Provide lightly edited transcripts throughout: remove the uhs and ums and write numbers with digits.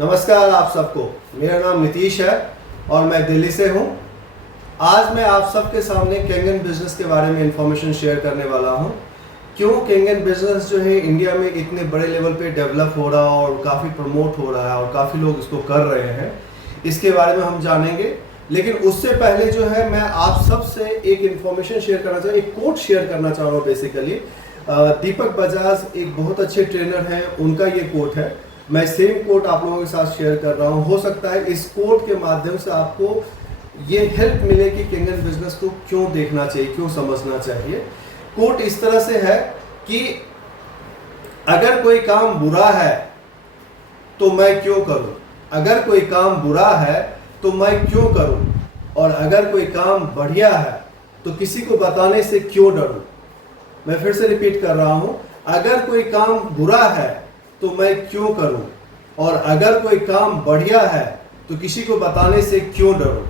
नमस्कार आप सबको। मेरा नाम नीतीश है और मैं दिल्ली से हूँ। आज मैं आप सबके सामने कैंगन बिजनेस के बारे में इंफॉर्मेशन शेयर करने वाला हूँ। क्यों कैंगन बिजनेस जो है इंडिया में इतने बड़े लेवल पे डेवलप हो रहा है और काफ़ी प्रमोट हो रहा है और काफ़ी लोग इसको कर रहे हैं, इसके बारे में हम जानेंगे। लेकिन उससे पहले जो है मैं आप सब से एक इंफॉर्मेशन शेयर करना चाहूँ, एक कोट शेयर करना चाह रहा हूँ। बेसिकली दीपक बजाज एक बहुत अच्छे ट्रेनर हैं, उनका ये कोट है। मैं सेम कोट आप लोगों के साथ शेयर कर रहा हूँ। हो सकता है इस कोट के माध्यम से आपको ये हेल्प मिले कि कैंगन बिजनेस को क्यों देखना चाहिए, क्यों समझना चाहिए। कोट इस तरह से है कि अगर कोई काम बुरा है तो मैं क्यों करूं, अगर कोई काम बुरा है तो मैं क्यों करूं, और अगर कोई काम बढ़िया है तो किसी को बताने से क्यों डरूं। मैं फिर से रिपीट कर रहा हूं, अगर कोई काम बुरा है तो मैं क्यों करूं, और अगर कोई काम बढ़िया है तो किसी को बताने से क्यों डरूं।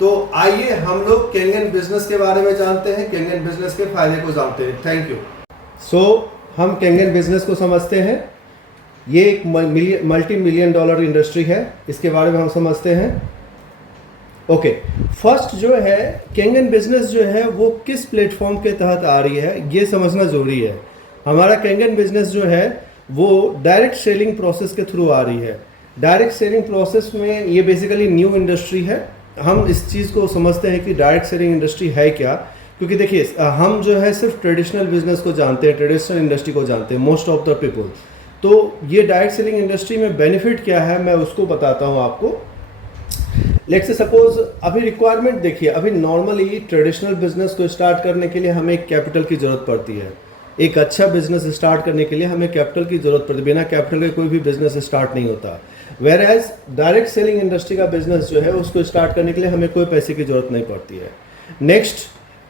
तो आइए हम लोग कैंगन बिजनेस के बारे में जानते हैं, कैंगन बिजनेस के फायदे को जानते हैं। Thank you. हम कैंगन बिजनेस को समझते हैं। ये एक मल्टी मिलियन डॉलर इंडस्ट्री है, इसके बारे में हम समझते हैं। ओके, फर्स्ट जो है कैंगन बिजनेस जो है वो किस प्लेटफॉर्म के तहत आ रही है, ये समझना जरूरी है। हमारा कैंगन बिजनेस जो है वो डायरेक्ट सेलिंग प्रोसेस के थ्रू आ रही है। डायरेक्ट सेलिंग प्रोसेस में ये बेसिकली न्यू इंडस्ट्री है। हम इस चीज़ को समझते हैं कि डायरेक्ट सेलिंग इंडस्ट्री है क्या, क्योंकि देखिए हम जो है सिर्फ ट्रेडिशनल बिजनेस को जानते हैं, ट्रेडिशनल इंडस्ट्री को जानते हैं मोस्ट ऑफ द पीपल। तो ये डायरेक्ट सेलिंग इंडस्ट्री में बेनिफिट क्या है मैं उसको बताता हूँ आपको। लेट्स से सपोज अभी रिक्वायरमेंट देखिए, अभी नॉर्मली ट्रेडिशनल बिजनेस को स्टार्ट करने के लिए हमें एक कैपिटल की ज़रूरत पड़ती है। एक अच्छा बिजनेस स्टार्ट करने के लिए हमें कैपिटल की ज़रूरत पड़ती है, बिना कैपिटल के कोई भी बिजनेस स्टार्ट नहीं होता। Whereas direct selling industry का बिजनेस जो है उसको स्टार्ट करने के लिए हमें कोई पैसे की ज़रूरत नहीं पड़ती है। नेक्स्ट,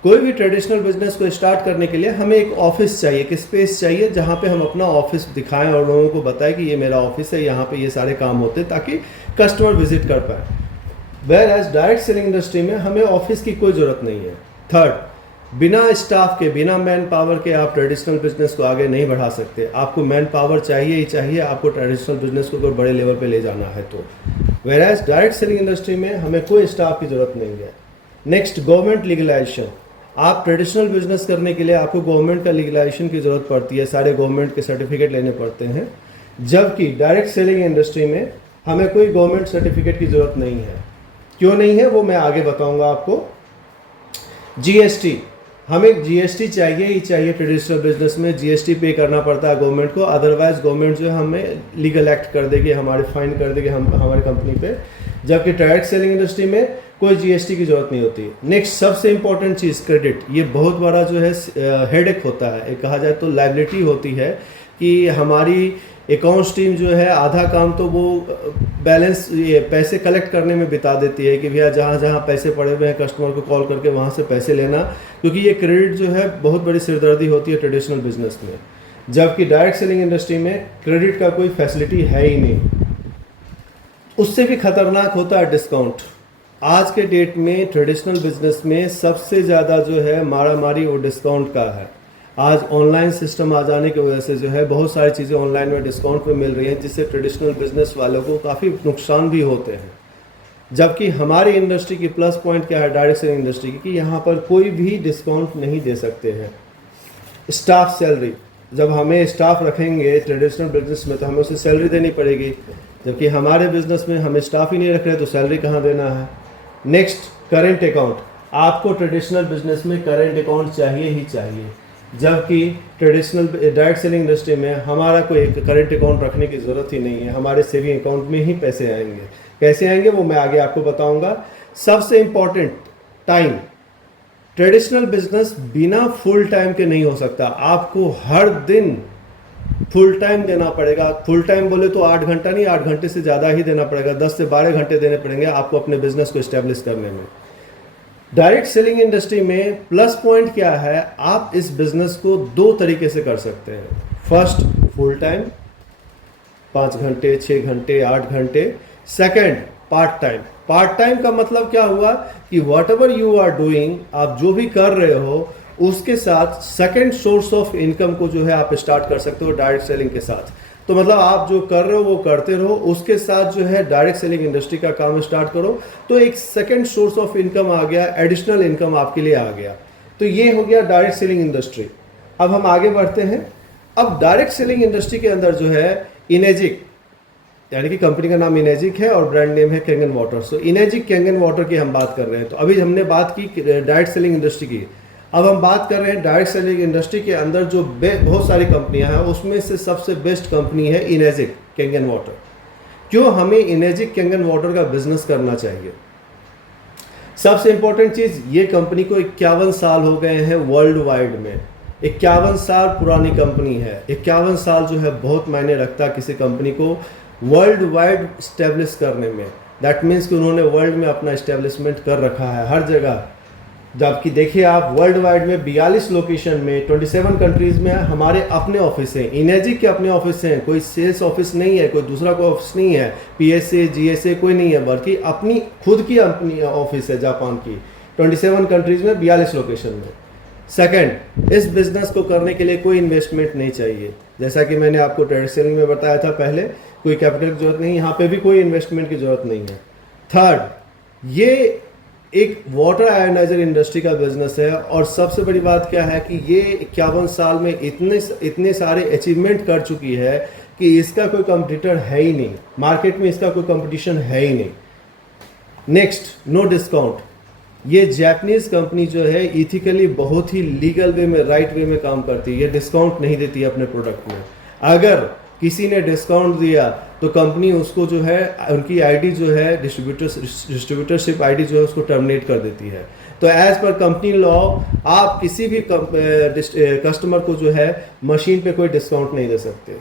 कोई भी ट्रेडिशनल बिजनेस को स्टार्ट करने के लिए हमें एक ऑफिस चाहिए, एक स्पेस चाहिए जहाँ पे हम अपना ऑफिस दिखाएं और लोगों को बताएं कि ये मेरा ऑफिस है, यहाँ पे ये सारे काम होते हैं, ताकि कस्टमर विजिट कर पाए। Whereas direct selling industry में हमें ऑफिस की कोई ज़रूरत नहीं है। थर्ड, बिना स्टाफ के, बिना मैन पावर के आप ट्रेडिशनल बिजनेस को आगे नहीं बढ़ा सकते। आपको मैन पावर चाहिए ही चाहिए, आपको ट्रेडिशनल बिजनेस को कोई बड़े लेवल पे ले जाना है तो। वेराज डायरेक्ट सेलिंग इंडस्ट्री में हमें कोई स्टाफ की ज़रूरत नहीं है। Next, government legalisation. आप ट्रेडिशनल बिजनेस करने के लिए आपको गवर्नमेंट का लीगलाइजेशन की ज़रूरत पड़ती है, सारे गवर्नमेंट के सर्टिफिकेट लेने पड़ते हैं। जबकि डायरेक्ट सेलिंग इंडस्ट्री में हमें कोई गवर्नमेंट सर्टिफिकेट की ज़रूरत नहीं है। क्यों नहीं है वो मैं आगे बताऊँगा आपको। GST, हमें GST चाहिए ही चाहिए। ट्रेडिशनल बिजनेस में GST पे करना पड़ता है गवर्नमेंट को, अदरवाइज गवर्नमेंट जो है हमें लीगल एक्ट कर देगी, हमारे फाइन कर देगी हमारी कंपनी पे। जबकि डायरेक्ट सेलिंग इंडस्ट्री में कोई GST की जरूरत नहीं होती। नेक्स्ट, सबसे इंपॉर्टेंट चीज़ क्रेडिट। ये बहुत बड़ा जो है हेडेक होता है, एक कहा जाए तो लाइबिलिटी होती है कि हमारी अकाउंट्स टीम जो है आधा काम तो वो बैलेंस, ये पैसे कलेक्ट करने में बिता देती है कि भैया जहाँ जहाँ पैसे पड़े हुए हैं कस्टमर को कॉल करके वहाँ से पैसे लेना, क्योंकि ये क्रेडिट जो है बहुत बड़ी सिरदर्दी होती है ट्रेडिशनल बिजनेस में। जबकि डायरेक्ट सेलिंग इंडस्ट्री में क्रेडिट का कोई फैसिलिटी है ही नहीं। उससे भी खतरनाक होता है डिस्काउंट। आज के डेट में ट्रेडिशनल बिजनेस में सबसे ज़्यादा जो है मारामारी वो डिस्काउंट का है। आज ऑनलाइन सिस्टम आ जाने की वजह से जो है बहुत सारी चीज़ें ऑनलाइन में डिस्काउंट पे मिल रही हैं, जिससे ट्रेडिशनल बिजनेस वालों को काफ़ी नुकसान भी होते हैं। जबकि हमारी इंडस्ट्री की प्लस पॉइंट क्या है डायरेक्ट सेलिंग इंडस्ट्री की, कि यहाँ पर कोई भी डिस्काउंट नहीं दे सकते हैं। स्टाफ सैलरी, जब हमें स्टाफ रखेंगे ट्रेडिशनल बिजनेस में तो हमें उसे सैलरी देनी पड़ेगी, जबकि हमारे बिजनेस में हम स्टाफ ही नहीं रख रहे तो सैलरी कहाँ देना है। Next, current account. आपको ट्रेडिशनल बिजनेस में करेंट अकाउंट चाहिए ही चाहिए, जबकि ट्रेडिशनल डायरेक्ट सेलिंग इंडस्ट्री में हमारा कोई करेंट अकाउंट रखने की ज़रूरत ही नहीं है। हमारे सेविंग अकाउंट में ही पैसे आएंगे। कैसे आएंगे वो मैं आगे आपको बताऊंगा। सबसे इम्पॉर्टेंट, टाइम। ट्रेडिशनल बिजनेस बिना फुल टाइम के नहीं हो सकता। आपको हर दिन फुल टाइम देना पड़ेगा। फुल टाइम बोले तो 8 घंटा नहीं, 8 घंटे से ज़्यादा ही देना पड़ेगा, 10 से 12 घंटे देने पड़ेंगे आपको अपने बिजनेस को इस्टेब्लिश करने में। डायरेक्ट सेलिंग इंडस्ट्री में प्लस पॉइंट क्या है, आप इस बिजनेस को 2 तरीके से कर सकते हैं। फर्स्ट, फुल टाइम 5 घंटे, 6 घंटे, 8 घंटे। Second, part time. Part time का मतलब क्या हुआ कि whatever you are doing, आप जो भी कर रहे हो उसके साथ सेकंड सोर्स ऑफ इनकम को जो है आप स्टार्ट कर सकते हो डायरेक्ट सेलिंग के साथ। तो मतलब आप जो कर रहे हो वो करते रहो, उसके साथ जो है डायरेक्ट सेलिंग इंडस्ट्री का काम स्टार्ट करो, तो एक सेकंड सोर्स ऑफ इनकम आ गया, एडिशनल इनकम आपके लिए आ गया। तो ये हो गया डायरेक्ट सेलिंग इंडस्ट्री। अब हम आगे बढ़ते हैं। अब डायरेक्ट सेलिंग इंडस्ट्री के अंदर जो है इनेजिक, यानी कि कंपनी का नाम इनेजिक है और ब्रांड नेम है कैंगन वाटर। सो इनेजिक कैंगन वाटर की हम बात कर रहे हैं। तो अभी हमने बात की डायरेक्ट सेलिंग इंडस्ट्री की, अब हम बात कर रहे हैं डायरेक्ट सेलिंग इंडस्ट्री के अंदर जो बहुत सारी कंपनियां हैं, उसमें से सबसे बेस्ट कंपनी है इनेजिक कैंगन वाटर। क्यों हमें इनेजिक कैंगन वाटर का बिजनेस करना चाहिए? सबसे इंपॉर्टेंट चीज, ये कंपनी को 51 साल हो गए हैं वर्ल्ड वाइड में। 51 साल पुरानी कंपनी है। 51 साल जो है बहुत मायने रखता है किसी कंपनी को वर्ल्ड वाइड स्टैब्लिश करने में। दैट मीन्स कि उन्होंने वर्ल्ड में अपना इस्टेब्लिशमेंट कर रखा है हर जगह। जबकि देखिए आप वर्ल्ड वाइड में 42 लोकेशन में 27 कंट्रीज में हमारे अपने ऑफिस हैं, इनेजिक के अपने ऑफिस हैं। कोई सेल्स ऑफिस नहीं है, कोई दूसरा कोई ऑफिस नहीं है, पीएसए जीएसए कोई नहीं है, बल्कि अपनी खुद की अपनी ऑफिस है जापान की 27 कंट्रीज में 42 लोकेशन में। सेकंड, इस बिजनेस को करने के लिए कोई इन्वेस्टमेंट नहीं चाहिए। जैसा कि मैंने आपको ट्रेड सेलिंग में बताया था पहले, कोई कैपिटल की जरूरत नहीं, यहाँ पे भी कोई इन्वेस्टमेंट की जरूरत नहीं है। थर्ड, ये एक वाटर आयोनाइजर इंडस्ट्री का बिजनेस है। और सबसे बड़ी बात क्या है कि ये 51 साल में इतने सारे अचीवमेंट कर चुकी है कि इसका कोई कंपटीटर है ही नहीं, मार्केट में इसका कोई कंपटीशन है ही नहीं। Next, no discount. ये जापानीज कंपनी जो है इथिकली बहुत ही लीगल वे में, राइट वे में काम करती है। ये डिस्काउंट नहीं देती है अपने प्रोडक्ट में। अगर किसी ने डिस्काउंट दिया तो कंपनी उसको जो है, उनकी आईडी जो है डिस्ट्रीब्यूटरशिप आईडी जो है उसको टर्मिनेट कर देती है। तो एज पर कंपनी लॉ आप किसी भी कस्टमर को जो है मशीन पे कोई डिस्काउंट नहीं दे सकते।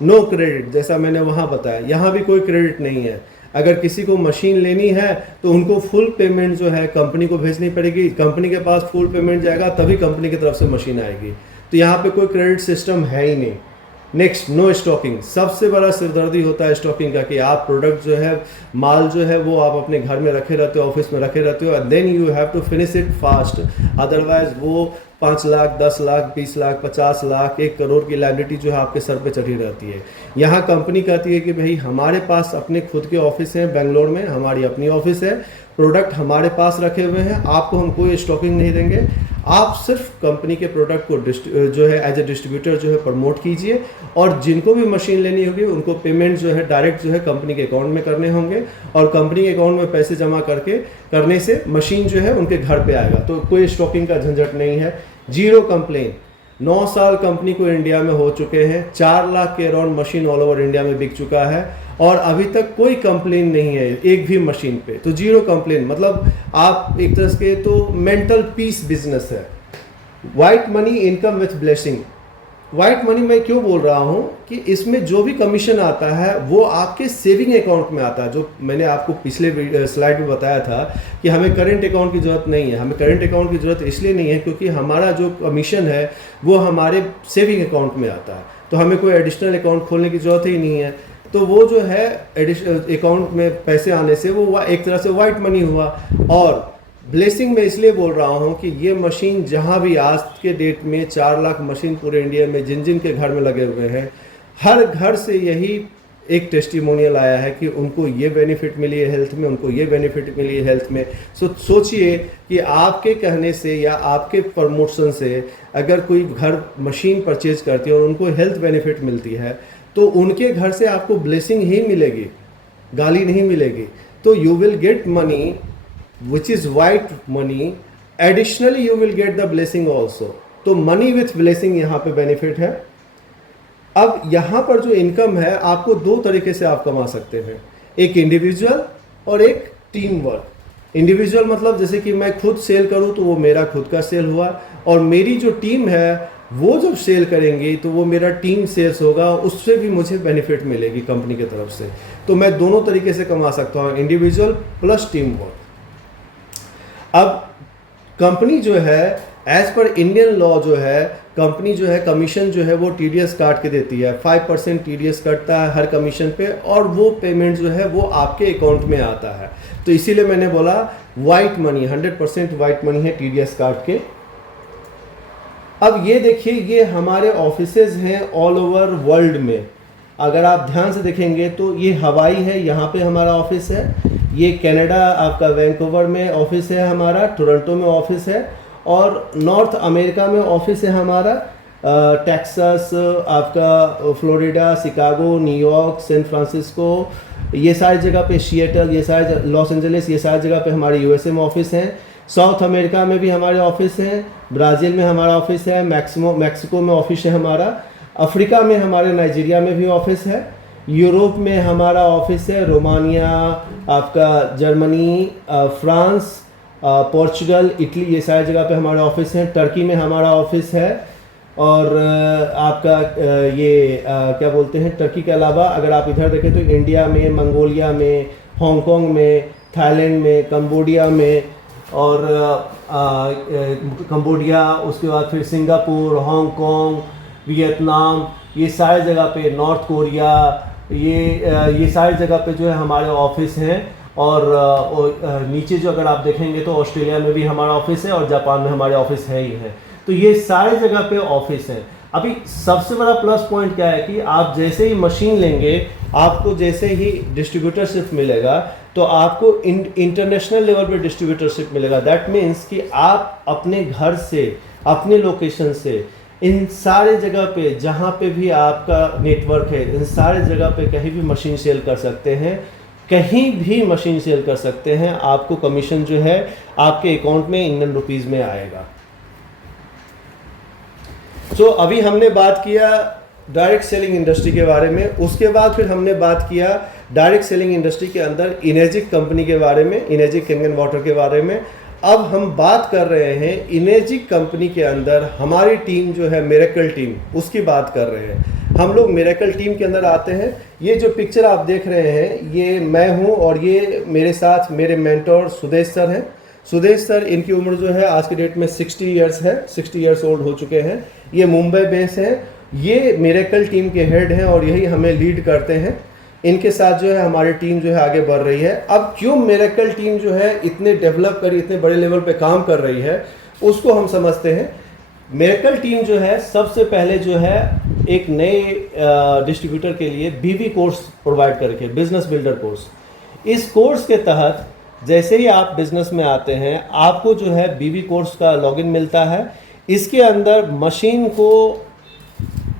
नो क्रेडिट, जैसा मैंने वहाँ बताया, यहाँ भी कोई क्रेडिट नहीं है। अगर किसी को मशीन लेनी है तो उनको फुल पेमेंट जो है कंपनी को भेजनी पड़ेगी, कंपनी के पास फुल पेमेंट जाएगा तभी कंपनी की तरफ से मशीन आएगी। तो यहाँ पे कोई क्रेडिट सिस्टम है ही नहीं। Next, no stocking. सबसे बड़ा सिरदर्दी होता है स्टॉकिंग का कि आप प्रोडक्ट जो है, माल जो है वो आप अपने घर में रखे रहते हो, ऑफिस में रखे रहते हो, and then you have to finish it fast. Otherwise वो 5 लाख, 10 लाख, 20 लाख, 50 लाख, 1 करोड़ की लायबिलिटी जो है आपके सर पे चढ़ी रहती है। यहाँ कंपनी कहती है कि भाई हमारे पास अपने खुद के ऑफिस हैं, बेंगलोर में हमारी अपनी ऑफिस है, प्रोडक्ट हमारे पास रखे हुए हैं, आपको हम कोई स्टॉकिंग नहीं देंगे। आप सिर्फ कंपनी के प्रोडक्ट को जो है एज ए डिस्ट्रीब्यूटर जो है प्रमोट कीजिए, और जिनको भी मशीन लेनी होगी उनको पेमेंट जो है डायरेक्ट जो है कंपनी के अकाउंट में करने होंगे, और कंपनी के अकाउंट में पैसे जमा करने से मशीन जो है उनके घर पे आएगा। तो कोई स्टॉकिंग का झंझट नहीं है। Zero complain. 9 साल कंपनी को इंडिया में हो चुके हैं, 4 लाख के around machine all over India में बिक चुका है, और अभी तक कोई कंप्लेन नहीं है एक भी मशीन पे। तो जीरो कंप्लेन मतलब आप एक तरह से तो मेंटल पीस बिजनेस है। White money income with blessing. White money मैं क्यों बोल रहा हूँ कि इसमें जो भी कमीशन आता है वो आपके सेविंग अकाउंट में आता है। जो मैंने आपको पिछले स्लाइड में बताया था कि हमें करंट अकाउंट की ज़रूरत नहीं है। हमें करंट अकाउंट की ज़रूरत इसलिए नहीं है क्योंकि हमारा जो कमीशन है वो हमारे सेविंग अकाउंट में आता है, तो हमें कोई एडिशनल अकाउंट खोलने की ज़रूरत ही नहीं है। तो वो जो है अकाउंट में पैसे आने से वो एक तरह से वाइट मनी हुआ। और ब्लेसिंग में इसलिए बोल रहा हूँ कि ये मशीन जहाँ भी आज के डेट में 4 लाख मशीन पूरे इंडिया में जिन जिन के घर में लगे हुए हैं, हर घर से यही एक टेस्टिमोनियल आया है कि उनको ये बेनिफिट मिली है हेल्थ में, उनको ये बेनिफिट मिली है हेल्थ में। सोचिए कि आपके कहने से या आपके प्रमोशन से अगर कोई घर मशीन परचेज करती है और उनको हेल्थ बेनिफिट मिलती है तो उनके घर से आपको ब्लेसिंग ही मिलेगी, गाली नहीं मिलेगी। तो you will get money which is white money, additionally you will get the blessing also। तो मनी विथ ब्लेसिंग यहाँ पे बेनिफिट है। अब यहाँ पर जो इनकम है आपको 2 तरीके से आप कमा सकते हैं, एक इंडिविजुअल और एक टीम वर्क। इंडिविजुअल मतलब जैसे कि मैं खुद सेल करूँ तो वो मेरा खुद का सेल हुआ, और मेरी जो टीम है वो जब सेल करेंगी तो वो मेरा टीम सेल्स होगा, उससे भी मुझे बेनिफिट मिलेगी कंपनी की तरफ से। तो मैं दोनों तरीके से कमा सकता हूँ, इंडिविजुअल प्लस टीम वर्क। अब कंपनी जो है एज पर इंडियन लॉ जो है, कंपनी जो है कमीशन जो है वो टीडीएस काट के देती है। 5% टीडीएस कटता है हर कमीशन पे, और वो पेमेंट जो है वो आपके अकाउंट में आता है। तो इसीलिए मैंने बोला वाइट मनी, 100% वाइट मनी है टीडीएस काट के। अब ये देखिए, ये हमारे ऑफिसेज हैं ऑल ओवर वर्ल्ड में। अगर आप ध्यान से देखेंगे तो ये हवाई है, यहाँ पे हमारा ऑफिस है। ये कनाडा आपका वैंकूवर में ऑफिस है हमारा, टोरंटो में ऑफिस है, और नॉर्थ अमेरिका में ऑफिस है हमारा, टेक्सास, आपका Florida, Chicago, New York, San Francisco, ये सारी जगह पे, सिएटल, ये सारे, लॉस एंजलिस, ये सारी जगह पे हमारे यूएसए में ऑफिस हैं। साउथ अमेरिका में भी हमारे ऑफिस हैं, ब्राज़ील में हमारा ऑफिस है, मैक्सिको में ऑफिस है हमारा, अफ्रीका में हमारे, नाइजीरिया में भी ऑफिस है, यूरोप में हमारा ऑफिस है, रोमानिया, आपका जर्मनी, फ्रांस, पोर्चुगल, इटली, ये सारी जगह पे हमारे ऑफिस हैं। टर्की में हमारा ऑफिस है, और आपका ये क्या बोलते हैं, टर्की के अलावा अगर आप इधर देखें तो इंडिया में, मंगोलिया में, हांगकांग में, थाईलैंड में, कंबोडिया में, और कंबोडिया, उसके बाद फिर सिंगापुर, हांगकांग, वियतनाम, ये सारी जगह पे, नॉर्थ कोरिया, ये सारी जगह पे जो है हमारे ऑफिस हैं। और नीचे जो अगर आप देखेंगे तो ऑस्ट्रेलिया में भी हमारा ऑफिस है, और जापान में हमारे ऑफिस है ही है। तो ये सारे जगह पे ऑफिस हैं। अभी सबसे बड़ा प्लस पॉइंट क्या है कि आप जैसे ही मशीन लेंगे, आपको जैसे ही डिस्ट्रीब्यूटरशिप मिलेगा, तो आपको इंटरनेशनल लेवल पे डिस्ट्रीब्यूटरशिप मिलेगा। दैट मीन्स कि आप अपने घर से, अपने लोकेशन से, इन सारे जगह पे जहाँ पे भी आपका नेटवर्क है, इन सारे जगह पे कहीं भी मशीन सेल कर सकते हैं, कहीं भी मशीन सेल कर सकते हैं। आपको कमीशन जो है आपके अकाउंट में इंडियन रुपीज़ में आएगा। तो अभी हमने बात किया डायरेक्ट सेलिंग इंडस्ट्री के बारे में, उसके बाद फिर हमने बात किया डायरेक्ट सेलिंग इंडस्ट्री के अंदर इनेजिक कंपनी के बारे में, इनेजिक कैंगन वाटर के बारे में। अब हम बात कर रहे हैं इनेजिक कंपनी के अंदर हमारी टीम जो है मिरेकल टीम, उसकी बात कर रहे हैं। हम लोग मिरेकल टीम के अंदर आते हैं। ये जो पिक्चर आप देख रहे हैं, ये मैं हूँ, और ये मेरे साथ मेरे मेंटोर सुदेश सर हैं। सुदेश सर, इनकी उम्र जो है आज के डेट में 60 इयर्स है, 60 इयर्स ओल्ड हो चुके हैं। ये मुंबई बेस हैं, ये मिरेकल टीम के हेड हैं, और यही हमें लीड करते हैं। इनके साथ जो है हमारी टीम जो है आगे बढ़ रही है। अब क्यों मिरेकल टीम जो है इतने डेवलप करी, इतने बड़े लेवल पे काम कर रही है, उसको हम समझते हैं। मिरेकल टीम जो है सबसे पहले जो है एक नए डिस्ट्रीब्यूटर के लिए बीवी कोर्स प्रोवाइड करके, बिजनेस बिल्डर कोर्स। इस कोर्स के तहत जैसे ही आप बिजनेस में आते हैं, आपको जो है बीवी कोर्स का लॉगिन मिलता है। इसके अंदर मशीन को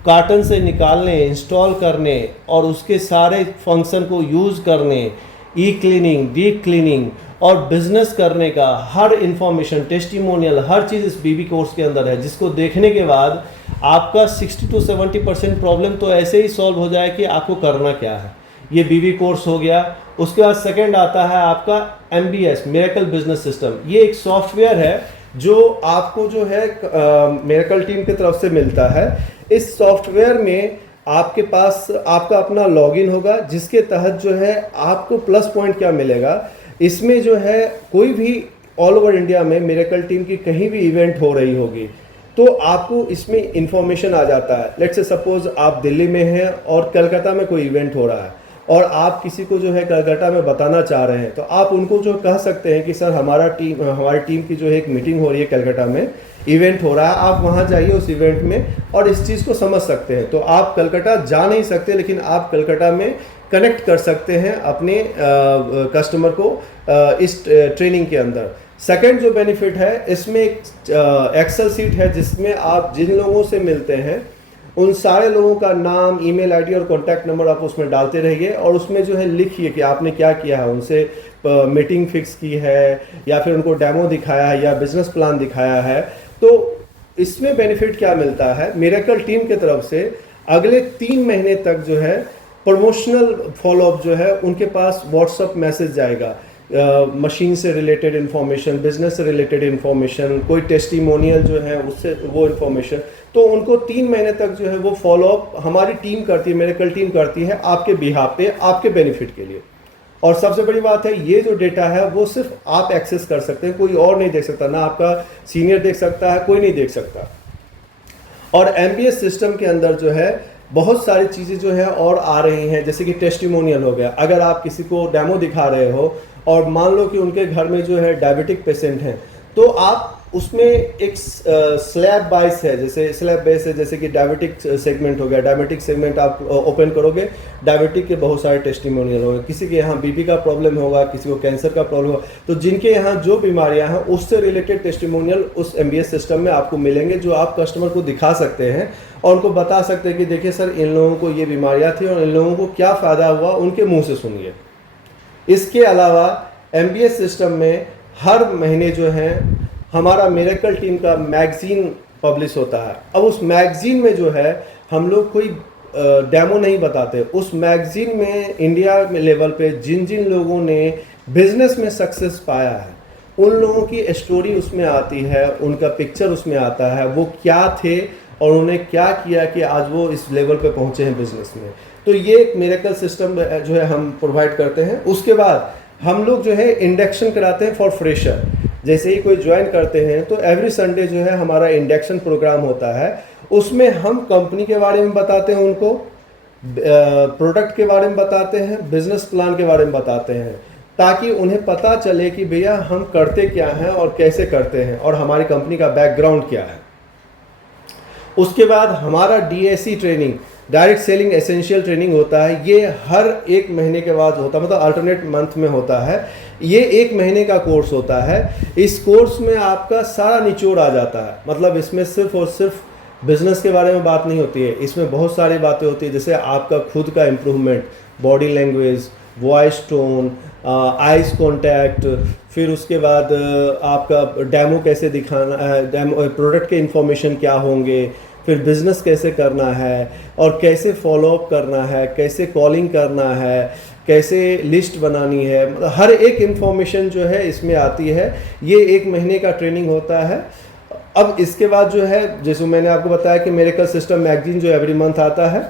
कार्टन से निकालने, इंस्टॉल करने और उसके सारे फंक्शन को यूज़ करने, ई क्लीनिंग, डीप क्लीनिंग और बिजनेस करने का हर इंफॉर्मेशन, टेस्टिमोनियल, हर चीज़ इस बीबी कोर्स के अंदर है, जिसको देखने के बाद आपका 60 to 70% प्रॉब्लम तो ऐसे ही सॉल्व हो जाए कि आपको करना क्या है। ये बीबी कोर्स हो गया। उसके बाद सेकंड आता है आपका MBS, मिरेकल बिजनेस सिस्टम। ये एक सॉफ्टवेयर है जो आपको जो है मिरेकल टीम की तरफ से मिलता है। इस सॉफ्टवेयर में आपके पास आपका अपना लॉगिन होगा, जिसके तहत जो है आपको प्लस पॉइंट क्या मिलेगा, इसमें जो है कोई भी ऑल ओवर इंडिया में मिरेकल टीम की कहीं भी इवेंट हो रही होगी तो आपको इसमें इंफॉर्मेशन आ जाता है। लेट्स से सपोज आप दिल्ली में हैं और कलकत्ता में कोई इवेंट हो रहा है और आप किसी को जो है कलकत्ता में बताना चाह रहे हैं, तो आप उनको जो कह सकते हैं कि सर हमारी टीम की जो है एक मीटिंग हो रही है कलकत्ता में, इवेंट हो रहा है, आप वहाँ जाइए उस इवेंट में और इस चीज़ को समझ सकते हैं। तो आप कलकत्ता जा नहीं सकते, लेकिन आप कलकत्ता में कनेक्ट कर सकते हैं अपने कस्टमर को इस ट्रेनिंग के अंदर। सेकंड जो बेनिफिट है, इसमें एक एक्सेल सीट है जिसमें आप जिन लोगों से मिलते हैं उन सारे लोगों का नाम, ईमेल आईडी और कॉन्टैक्ट नंबर आप उसमें डालते रहिए और उसमें जो है लिखिए कि आपने क्या किया है, उनसे मीटिंग फिक्स की है या फिर उनको डेमो दिखाया है या बिजनेस प्लान दिखाया है। तो इसमें बेनिफिट क्या मिलता है, मिरेकल टीम की तरफ से अगले 3 महीने तक जो है प्रमोशनल फॉलोअप जो है उनके पास व्हाट्सअप मैसेज जाएगा, मशीन से रिलेटेड इन्फॉर्मेशन, बिजनेस से रिलेटेड इन्फॉर्मेशन, कोई टेस्टिमोनियल जो है उससे वो इन्फॉर्मेशन, तो उनको 3 महीने तक जो है वो फॉलोअप हमारी टीम करती है, मिरेकल टीम करती है आपके बिहाफ पे, आपके बेनिफिट के लिए। और सबसे बड़ी बात है, ये जो डेटा है वो सिर्फ आप एक्सेस कर सकते हैं, कोई और नहीं देख सकता, ना आपका सीनियर देख सकता है, कोई नहीं देख सकता। और MBS सिस्टम के अंदर जो है बहुत सारी चीज़ें जो है और आ रही हैं, जैसे कि टेस्टिमोनियल हो गया। अगर आप किसी को डेमो दिखा रहे हो और मान लो कि उनके घर में जो है डायबिटिक पेशेंट हैं, तो आप उसमें एक स्लैब बाइस है, जैसे स्लैब बेस है, जैसे कि डायबिटिक सेगमेंट हो गया। डायबिटिक सेगमेंट आप ओपन करोगे, डायबिटिक के बहुत सारे टेस्टिमोनियल होंगे। किसी के यहाँ बीपी का प्रॉब्लम होगा, किसी को कैंसर का प्रॉब्लम होगा, तो जिनके यहाँ जो बीमारियाँ हैं उससे रिलेटेड टेस्टिमोनियल उस MBS सिस्टम में आपको मिलेंगे, जो आप कस्टमर को दिखा सकते हैं और उनको बता सकते हैं कि देखिए सर, इन लोगों को ये बीमारियाँ थी और इन लोगों को क्या फ़ायदा हुआ, उनके मुँह से सुनिए। इसके अलावा MBS सिस्टम में हर महीने जो है हमारा मिरेकल टीम का मैगजीन पब्लिश होता है। अब उस मैगजीन में जो है हम लोग कोई डेमो नहीं बताते। उस मैगजीन में इंडिया में लेवल पे जिन जिन लोगों ने बिजनेस में सक्सेस पाया है, उन लोगों की स्टोरी उसमें आती है, उनका पिक्चर उसमें आता है, वो क्या थे और उन्होंने क्या किया कि आज वो इस लेवल पे पहुंचे हैं बिजनेस में। तो ये एक मिरेकल सिस्टम जो है हम प्रोवाइड करते हैं। उसके बाद हम लोग जो है इंडक्शन कराते हैं फॉर फ्रेशर। जैसे ही कोई ज्वाइन करते हैं तो एवरी संडे जो है हमारा इंडक्शन प्रोग्राम होता है। उसमें हम कंपनी के बारे में बताते हैं, उनको प्रोडक्ट के बारे में बताते हैं, बिजनेस प्लान के बारे में बताते हैं, ताकि उन्हें पता चले कि भैया हम करते क्या हैं और कैसे करते हैं और हमारी कंपनी का बैकग्राउंड क्या है। उसके बाद हमारा DSE training, direct selling essential training होता है। ये हर एक महीने के बाद होता है, मतलब अल्टरनेट मंथ में होता है। ये 1 महीने का कोर्स होता है। इस कोर्स में आपका सारा निचोड़ आ जाता है। मतलब इसमें सिर्फ और सिर्फ बिजनेस के बारे में बात नहीं होती है, इसमें बहुत सारी बातें होती है, जैसे आपका खुद का improvement, body language, voice tone, eyes contact, फिर उसके बाद आपका डेमो कैसे दिखाना है, डेमो प्रोडक्ट के इंफॉर्मेशन क्या होंगे, फिर बिजनेस कैसे करना है और कैसे फॉलोअप करना है, कैसे कॉलिंग करना है, कैसे लिस्ट बनानी है, मतलब हर एक इन्फॉर्मेशन जो है इसमें आती है। ये 1 महीने का ट्रेनिंग होता है। अब इसके बाद जो है, जैसे मैंने आपको बताया कि मिरेकल सिस्टम मैगजीन जो एवरी मंथ आता है।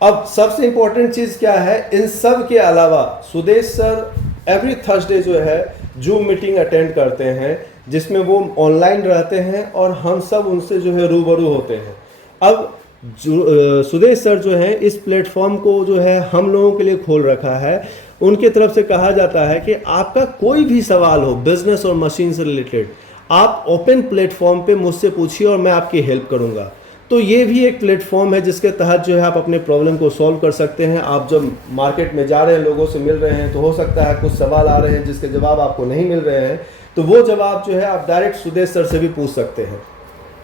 अब सबसे इम्पोर्टेंट चीज़ क्या है, इन सब के अलावा सुदेश सर एवरी थर्सडे जो है जूम मीटिंग अटेंड करते हैं, जिसमें वो ऑनलाइन रहते हैं और हम सब उनसे जो है रूबरू होते हैं। अब सुदेश सर जो है इस प्लेटफॉर्म को जो है हम लोगों के लिए खोल रखा है। उनके तरफ से कहा जाता है कि आपका कोई भी सवाल हो बिजनेस और मशीन से रिलेटेड, आप ओपन प्लेटफॉर्म पे मुझसे पूछिए और मैं आपकी हेल्प करूंगा। तो ये भी एक प्लेटफॉर्म है जिसके तहत जो है आप अपने प्रॉब्लम को सॉल्व कर सकते हैं। आप जब मार्केट में जा रहे हैं, लोगों से मिल रहे हैं, तो हो सकता है कुछ सवाल आ रहे हैं जिसके जवाब आपको नहीं मिल रहे हैं, तो वो जवाब जो है आप डायरेक्ट सुदेश सर से भी पूछ सकते हैं।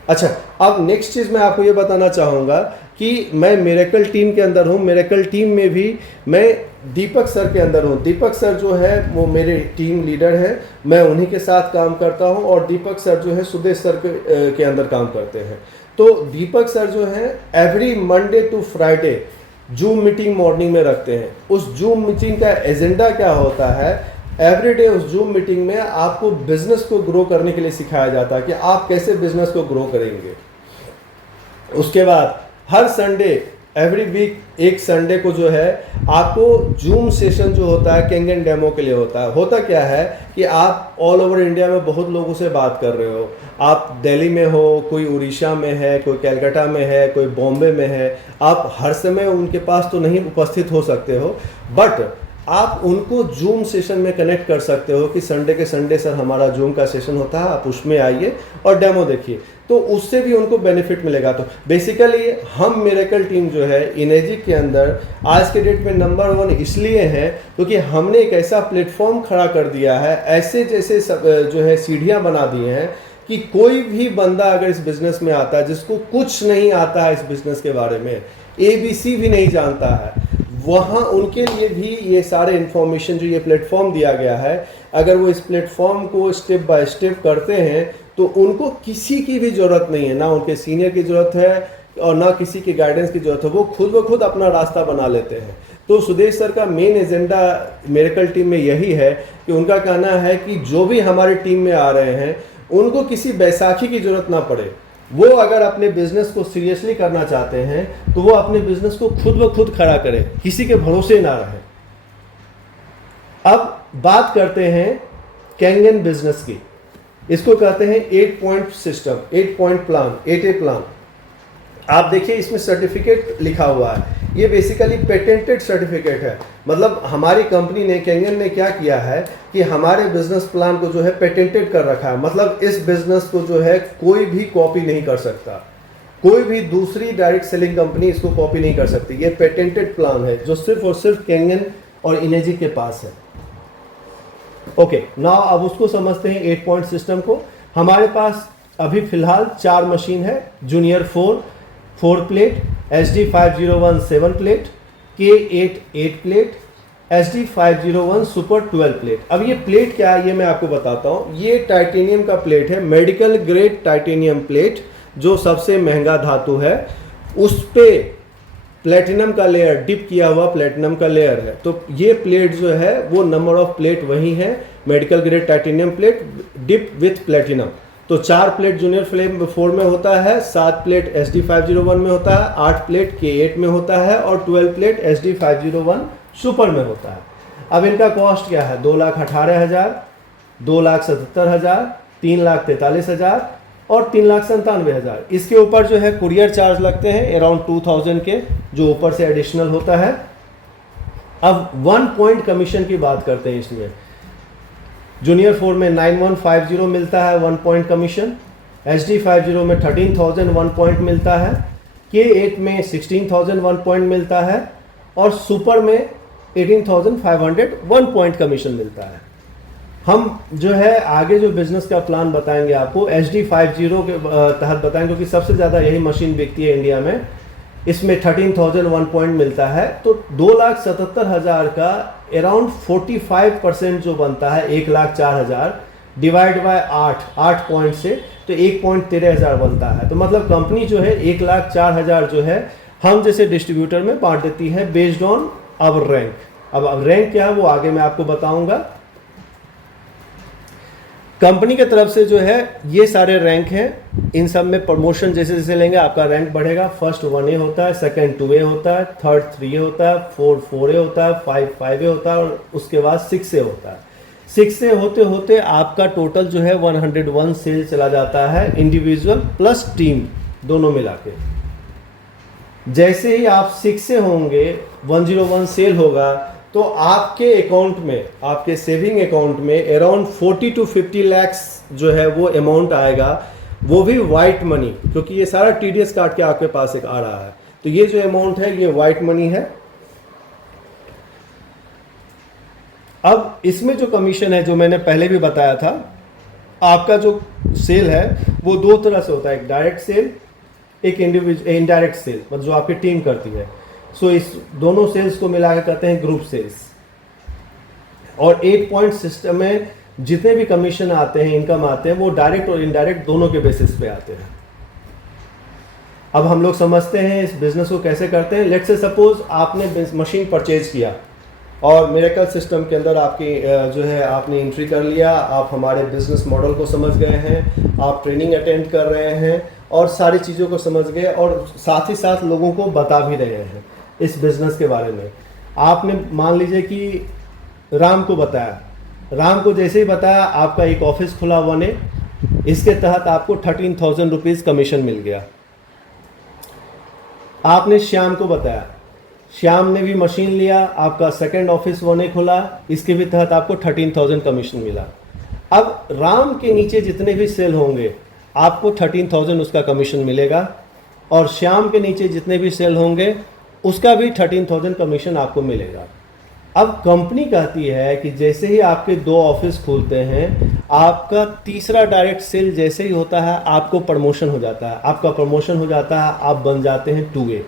अच्छा, अब नेक्स्ट चीज़ मैं आपको ये बताना चाहूँगा कि मैं मिरेकल टीम के अंदर हूँ। मिरेकल टीम में भी मैं दीपक सर के अंदर हूँ। दीपक सर जो है वो मेरे टीम लीडर हैं, मैं उन्हीं के साथ काम करता हूँ और दीपक सर जो है सुदेश सर के अंदर काम करते हैं। तो दीपक सर जो है every Monday to Friday Zoom meeting morning में रखते हैं। उस जूम मीटिंग का एजेंडा क्या होता है, एवरीडे उस जूम मीटिंग में आपको बिजनेस को ग्रो करने के लिए सिखाया जाता है कि आप कैसे बिजनेस को ग्रो करेंगे। उसके बाद हर संडे एवरी वीक एक संडे को जो है आपको जूम सेशन जो होता है कैंगन डेमो के लिए होता है। होता क्या है कि आप ऑल ओवर इंडिया में बहुत लोगों से बात कर रहे हो, आप दिल्ली में हो, कोई उड़ीसा में है, कोई कलकत्ता में है, कोई बॉम्बे में है। आप हर समय उनके पास तो नहीं उपस्थित हो सकते हो, बट आप उनको जूम सेशन में कनेक्ट कर सकते हो कि संडे के संडे सर हमारा जूम का सेशन होता है, आप उसमें आइए और डेमो देखिए, तो उससे भी उनको बेनिफिट मिलेगा। तो बेसिकली हम मिरेकल टीम जो है इनेजिक के अंदर आज के डेट में नंबर 1 इसलिए है क्योंकि हमने एक ऐसा प्लेटफॉर्म खड़ा कर दिया है, ऐसे जैसे जो है सीढ़ियाँ बना दी हैं कि कोई भी बंदा अगर इस बिज़नेस में आता है जिसको कुछ नहीं आता है इस बिज़नेस के बारे में, ABC भी नहीं जानता है, वहाँ उनके लिए भी ये सारे इन्फॉर्मेशन जो ये प्लेटफॉर्म दिया गया है, अगर वो इस प्लेटफॉर्म को स्टेप बाय स्टेप करते हैं तो उनको किसी की भी ज़रूरत नहीं है, ना उनके सीनियर की ज़रूरत है और ना किसी की गाइडेंस की ज़रूरत है, वो खुद ब खुद अपना रास्ता बना लेते हैं। तो सुदेश सर का मेन एजेंडा मिरेकल टीम में यही है कि उनका कहना है कि जो भी हमारी टीम में आ रहे हैं उनको किसी बैसाखी की ज़रूरत ना पड़े। वो अगर अपने बिजनेस को सीरियसली करना चाहते हैं तो वो अपने बिजनेस को खुद ब खुद खड़ा करें, किसी के भरोसे ना रहे। अब बात करते हैं कैंगन बिजनेस की। इसको कहते हैं 8 point system, 8 point plan, 8A plan. आप देखिए इसमें सर्टिफिकेट लिखा हुआ है। ये बेसिकली पेटेंटेड सर्टिफिकेट है। मतलब हमारी कंपनी ने, कैंगन ने क्या किया है कि हमारे बिजनेस प्लान को जो है पेटेंटेड कर रखा है। मतलब इस बिजनेस को जो है कोई भी कॉपी नहीं कर सकता, कोई भी दूसरी डायरेक्ट सेलिंग कंपनी इसको कॉपी नहीं कर सकती। ये पेटेंटेड प्लान है जो सिर्फ और सिर्फ कैंगन और इनेजी के पास है। ओके, नाउ अब उसको समझते हैं 8 पॉइंट सिस्टम को। हमारे पास अभी फिलहाल 4 मशीन है, junior 4 plate, SD501 7 plate, K8 8 plate, SD501 super 12 plate. अब ये प्लेट क्या है ये मैं आपको बताता हूँ। ये टाइटेनियम का प्लेट है, मेडिकल ग्रेड टाइटेनियम प्लेट, जो सबसे महंगा धातु है। उस पे प्लेटिनम का लेयर, डिप किया हुआ प्लेटिनम का लेयर है। तो ये प्लेट जो है वो नंबर ऑफ प्लेट वही है, medical grade titanium plate dip with platinum. तो 4 प्लेट जूनियर फ्लेम 4 में होता है, 7 प्लेट SD501 में होता है, 8 प्लेट K8 में होता है और 12 प्लेट SD501 सुपर में होता है। अब इनका कॉस्ट क्या है? 2,18,000, 2,77,000, 3,43,000 और 3,97,000। इसके ऊपर जो है कुरियर चार्ज लगते हैं अराउंड 2,000 के, जो ऊपर से एडिशनल होता है। अब 1 पॉइंट कमीशन की बात करते हैं। इसमें जूनियर 4 में 9150 मिलता है 1 पॉइंट कमीशन, SD50 में 13,000 1 पॉइंट मिलता है, K8 में 16,000 1 पॉइंट मिलता है और सुपर में 18,500 1 पॉइंट कमीशन मिलता है। हम जो है आगे जो बिजनेस का प्लान बताएंगे आपको SD50 के तहत बताएंगे, क्योंकि सबसे ज़्यादा यही मशीन बिकती है इंडिया में। इसमें 13,000 1 पॉइंट मिलता है। तो 2,77,000 का अराउंड 45% जो बनता है 1,04,000 डिवाइड बाय 8 पॉइंट से, तो 1,13,000 बनता है। तो मतलब कंपनी जो है 1,04,000 जो है हम जैसे डिस्ट्रीब्यूटर में बांट देती है बेस्ड ऑन आवर रैंक। अब रैंक क्या है वो आगे मैं आपको बताऊंगा। कंपनी के तरफ से जो है ये सारे रैंक हैं, इन सब में प्रमोशन जैसे जैसे लेंगे आपका रैंक बढ़ेगा। फर्स्ट 1A होता है, सेकंड 2A होता है, थर्ड 3A होता है, फोर्थ 4A होता है, 5A होता है और उसके बाद 6A होता है। 6A होते होते आपका टोटल जो है 101 सेल चला जाता है, इंडिविजुअल प्लस टीम दोनों मिला के। जैसे ही आप 6A होंगे, 101 सेल होगा, तो आपके अकाउंट में, आपके सेविंग अकाउंट में अराउंड 40 to 50 lakhs जो है वो अमाउंट आएगा, वो भी वाइट मनी, क्योंकि ये सारा TDS काट के आपके पास एक आ रहा है। तो ये जो अमाउंट है ये वाइट मनी है। अब इसमें जो कमीशन है जो मैंने पहले भी बताया था, आपका जो सेल है वो 2 तरह से होता है, एक डायरेक्ट सेल, एक इनडायरेक्ट सेल, मतलब जो आपकी टीम करती है। सो इस दोनों सेल्स को मिला के कहते हैं ग्रुप सेल्स। और 8 पॉइंट सिस्टम में जितने भी कमीशन आते हैं, इनकम आते हैं, वो डायरेक्ट और इनडायरेक्ट दोनों के बेसिस पे आते हैं। अब हम लोग समझते हैं इस बिजनेस को कैसे करते हैं। लेट्स से सपोज आपने मशीन परचेज किया और मिरेकल सिस्टम के अंदर आपकी जो है आपने एंट्री कर लिया, आप हमारे बिजनेस मॉडल को समझ गए हैं, आप ट्रेनिंग अटेंड कर रहे हैं और सारी चीज़ों को समझ गए और साथ ही साथ लोगों को बता भी रहे हैं इस बिज़नेस के बारे में। आपने मान लीजिए कि राम को बताया, राम को जैसे ही बताया आपका एक ऑफिस खुला 1A, इसके तहत आपको 13,000 रुपीज़ कमीशन मिल गया। आपने श्याम को बताया, श्याम ने भी मशीन लिया, आपका सेकंड ऑफिस 1A खुला, इसके भी तहत आपको 13,000 कमीशन मिला। अब राम के नीचे जितने भी सेल होंगे आपको 13,000 उसका कमीशन मिलेगा और श्याम के नीचे जितने भी सेल होंगे उसका भी 13,000 कमीशन आपको मिलेगा। अब कंपनी कहती है कि जैसे ही आपके 2 ऑफिस खुलते हैं, आपका तीसरा डायरेक्ट सेल जैसे ही होता है आपको प्रमोशन हो जाता है, आपका प्रमोशन हो जाता है, आप बन जाते हैं 2A।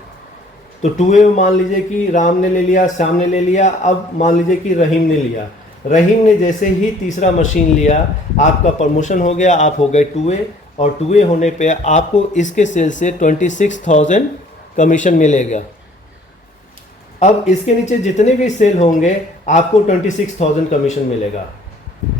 तो 2A में मान लीजिए कि राम ने ले लिया, श्याम ने ले लिया, अब मान लीजिए कि रहीम ने लिया। रहीम ने जैसे ही तीसरा मशीन लिया, आपका प्रमोशन हो गया, आप हो गए 2A और 2A होने पे आपको इसके सेल से 26,000 कमीशन मिलेगा। अब इसके नीचे जितने भी सेल होंगे आपको 26,000 कमीशन मिलेगा।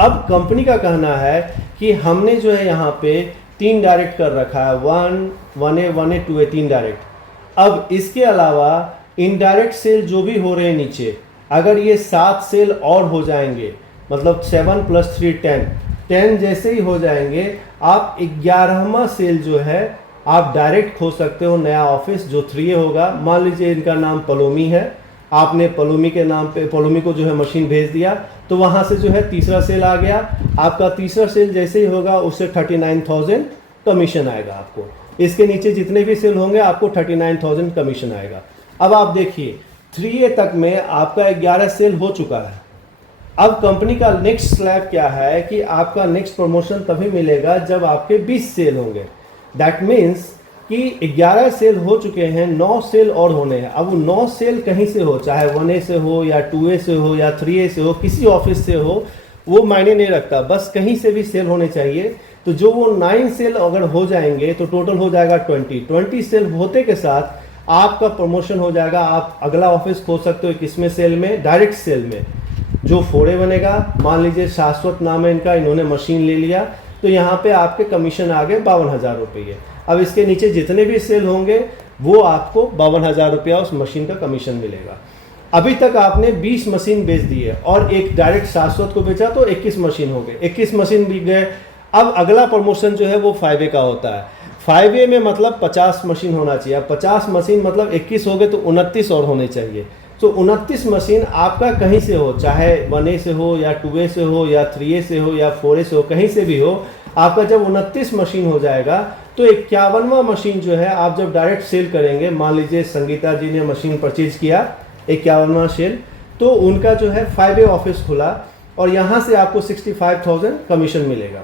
अब कंपनी का कहना है कि हमने जो है यहाँ पे 3 डायरेक्ट कर रखा है, 1A, 2A, 3 डायरेक्ट। अब इसके अलावा इनडायरेक्ट सेल जो भी हो रहे हैं नीचे, अगर ये 7 सेल और हो जाएंगे, मतलब 7 + 3 10 जैसे ही हो जाएंगे, आप 11वां सेल जो है आप डायरेक्ट खोल सकते हो नया ऑफिस जो 3A होगा। मान लीजिए इनका नाम पलोमी है, आपने पलोमी के नाम पे पलोमी को जो है मशीन भेज दिया, तो वहाँ से जो है तीसरा सेल आ गया। आपका तीसरा सेल जैसे ही होगा उससे 39,000 कमीशन आएगा आपको। इसके नीचे जितने भी सेल होंगे आपको 39,000 कमीशन आएगा। अब आप देखिए 3A तक में आपका 11 सेल हो चुका है। अब कंपनी का नेक्स्ट स्लैब क्या है कि आपका नेक्स्ट प्रमोशन तभी मिलेगा जब आपके 20 सेल होंगे। दैट मीन्स कि 11 सेल हो चुके हैं, 9 सेल और होने हैं। अब वो 9 सेल कहीं से हो, चाहे 1A से हो या 2A से हो या 3A से हो, किसी ऑफिस से हो, वो मायने नहीं रखता, बस कहीं से भी सेल होने चाहिए। तो जो वो 9 सेल अगर हो जाएंगे तो टोटल हो जाएगा 20 सेल होते के साथ आपका प्रमोशन हो जाएगा। आप अगला ऑफिस खोल सकते हो किसमें सेल में, डायरेक्ट सेल में। जो 4A बनेगा, मान लीजिए शाश्वत नाम है इनका, इन्होंने मशीन ले लिया, तो यहाँ पे आपके कमीशन आ गए 52,000 रुपये। अब इसके नीचे जितने भी सेल होंगे वो आपको 52,000 रुपया उस मशीन का कमीशन मिलेगा। अभी तक आपने 20 मशीन बेच दी है और एक डायरेक्ट शाश्वत को बेचा तो 21 मशीन हो गए, 21 मशीन बिक गए। अब अगला प्रमोशन जो है वो 5A का होता है। 5A में मतलब 50 मशीन होना चाहिए। 50 मशीन मतलब 21 हो गए तो 29 और होने चाहिए। तो 29 मशीन आपका कहीं से हो, चाहे 1A से हो या 2A से हो या 3A से हो या 4A से हो, कहीं से भी हो, आपका जब 29 मशीन हो जाएगा तो 51वां मशीन जो है आप जब डायरेक्ट सेल करेंगे, मान लीजिए संगीता जी ने मशीन परचेज किया 51वां सेल, तो उनका जो है 5A ऑफिस खुला और यहाँ से आपको 65,000 कमीशन मिलेगा।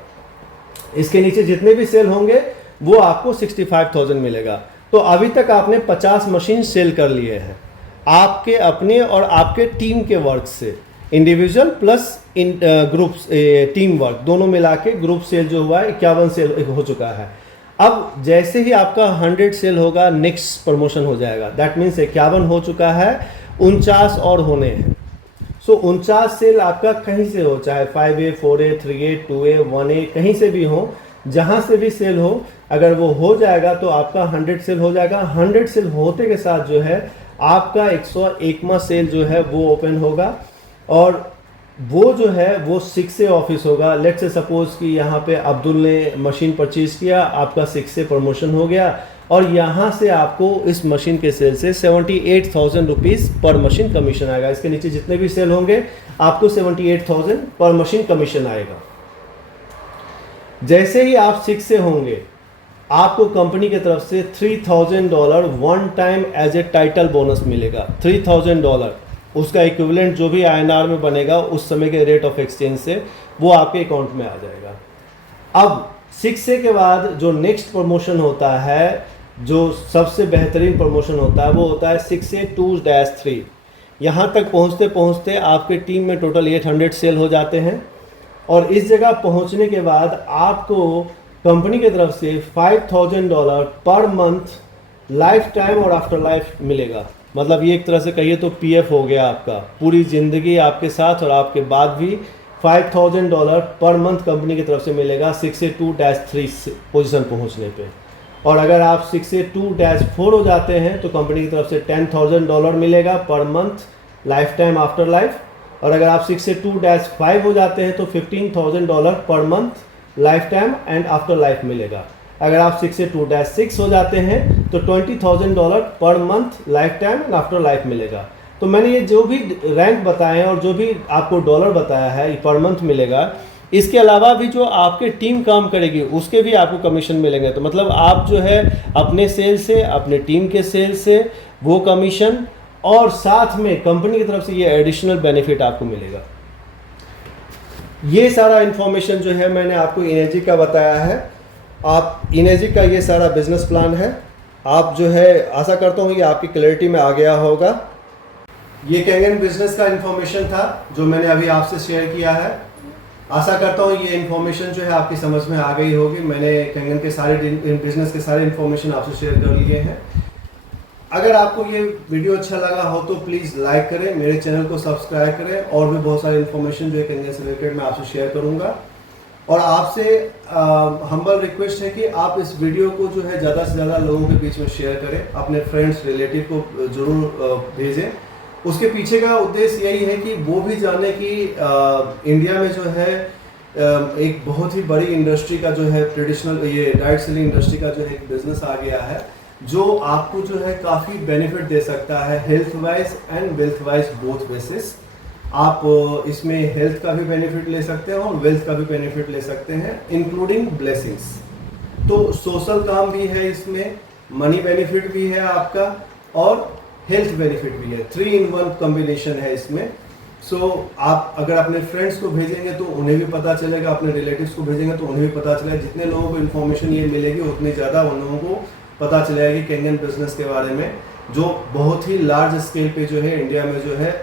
इसके नीचे जितने भी सेल होंगे वो आपको 65,000 मिलेगा। तो अभी तक आपने 50 मशीन सेल कर लिए हैं आपके अपने और आपके टीम के वर्क से, इंडिविजुअल प्लस इन ग्रुप्स टीम वर्क दोनों मिला के ग्रुप सेल जो हुआ है 51 सेल हो चुका है। अब जैसे ही आपका 100 सेल होगा नेक्स्ट प्रमोशन हो जाएगा। दैट मीन्स 51 हो चुका है, 49 और होने हैं। सो 49 सेल आपका कहीं से हो, चाहे 5A 4A 3A 2A 1A कहीं से भी हो, जहाँ से भी सेल हो, अगर वो हो जाएगा तो आपका 100 सेल हो जाएगा। 100 सेल होते के साथ जो है आपका 101वां सेल जो है वो ओपन होगा और वो जो है वो 6A ऑफिस होगा। लेट्स से सपोज कि यहाँ पे अब्दुल ने मशीन परचेज किया, आपका 6A प्रमोशन हो गया और यहाँ से आपको इस मशीन के सेल से 78,000 रुपीज़ पर मशीन कमीशन आएगा। इसके नीचे जितने भी सेल होंगे आपको 78,000 पर मशीन कमीशन आएगा। जैसे ही आप 6A होंगे आपको कंपनी की तरफ से $3,000 one time as a title bonus मिलेगा। $3,000 उसका इक्विवेलेंट जो भी INR में बनेगा उस समय के रेट ऑफ एक्सचेंज से वो आपके अकाउंट में आ जाएगा। अब 6A के बाद जो नेक्स्ट प्रमोशन होता है, जो सबसे बेहतरीन प्रमोशन होता है, वो होता है 6A 2-3। यहाँ तक पहुँचते पहुँचते आपके टीम में टोटल 800 सेल हो जाते हैं और इस जगह पहुँचने के बाद आपको कंपनी की तरफ से $5,000 पर मंथ लाइफ टाइम और आफ्टर लाइफ मिलेगा। मतलब ये एक तरह से कहिए तो PF हो गया आपका, पूरी ज़िंदगी आपके साथ और आपके बाद भी $5,000 पर मंथ कंपनी की तरफ से मिलेगा 6A 2-3 पोजीशन पहुंचने पे। और अगर आप 6A 2-4 हो जाते हैं तो कंपनी की तरफ से $10,000 मिलेगा per month life time after life. और अगर आप 6A 2-5 हो जाते हैं तो $15,000 per month life time and after life मिलेगा। अगर आप 6A 2-6 हो जाते हैं तो $20,000 per month life time and after life मिलेगा। तो मैंने ये जो भी रैंक बताए हैं और जो भी आपको डॉलर बताया है ये पर मंथ मिलेगा। इसके अलावा भी जो आपके टीम काम करेगी उसके भी आपको कमीशन मिलेंगे। तो मतलब आप जो है अपने सेल से, अपने टीम के सेल से वो कमीशन और साथ में कंपनी की तरफ से ये एडिशनल बेनिफिट आपको मिलेगा। ये सारा इन्फॉर्मेशन जो है मैंने आपको इनर्जी का बताया है। आप इनर्जी का ये सारा बिजनेस प्लान है। आप जो है आशा करता हूँ कि आपकी क्लैरिटी में आ गया होगा। ये कैंगन बिजनेस का इन्फॉर्मेशन था जो मैंने अभी आपसे शेयर किया है। आशा करता हूँ ये इन्फॉर्मेशन जो है आपकी समझ में आ गई होगी। मैंने कैंगन के सारे बिजनेस के सारे इन्फॉर्मेशन आपसे शेयर कर लिए हैं। अगर आपको ये वीडियो अच्छा लगा हो तो प्लीज़ लाइक करें, मेरे चैनल को सब्सक्राइब करें। और भी बहुत सारी इन्फॉर्मेशन जो है कैंगन से रिलेटेड मैं आपसे शेयर करूँगा। और आपसे हम्बल रिक्वेस्ट है कि आप इस वीडियो को जो है ज़्यादा से ज़्यादा लोगों के बीच में शेयर करें, अपने फ्रेंड्स रिलेटिव को ज़रूर भेजें। उसके पीछे का उद्देश्य यही है कि वो भी जाने कि इंडिया में जो है एक बहुत ही बड़ी इंडस्ट्री का जो है ट्रेडिशनल ये डाइट सेलिंग इंडस्ट्री का जो है एक बिजनेस आ गया है जो आपको जो है काफ़ी बेनिफिट दे सकता है health wise and wealth wise both basis. आप इसमें हेल्थ का भी बेनिफिट ले सकते हैं और वेल्थ का भी बेनिफिट ले सकते हैं इंक्लूडिंग ब्लेसिंग्स। तो सोशल काम भी है इसमें, मनी बेनिफिट भी है आपका और हेल्थ बेनिफिट भी है, 3 in 1 कॉम्बिनेशन है इसमें। सो आप अगर अपने फ्रेंड्स को भेजेंगे तो उन्हें भी पता चलेगा, अपने रिलेटिव्स को भेजेंगे तो उन्हें भी पता चलेगा। जितने लोगों को इन्फॉर्मेशन ये मिलेगी उतनी ज़्यादा उन लोगों को पता चलेगा कि कैंगन बिजनेस के बारे में, जो बहुत ही लार्ज स्केल पे जो है इंडिया में जो है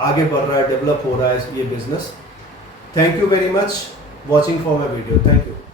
आगे बढ़ रहा है, डेवलप हो रहा है ये business. Thank you very much watching for my video. Thank you.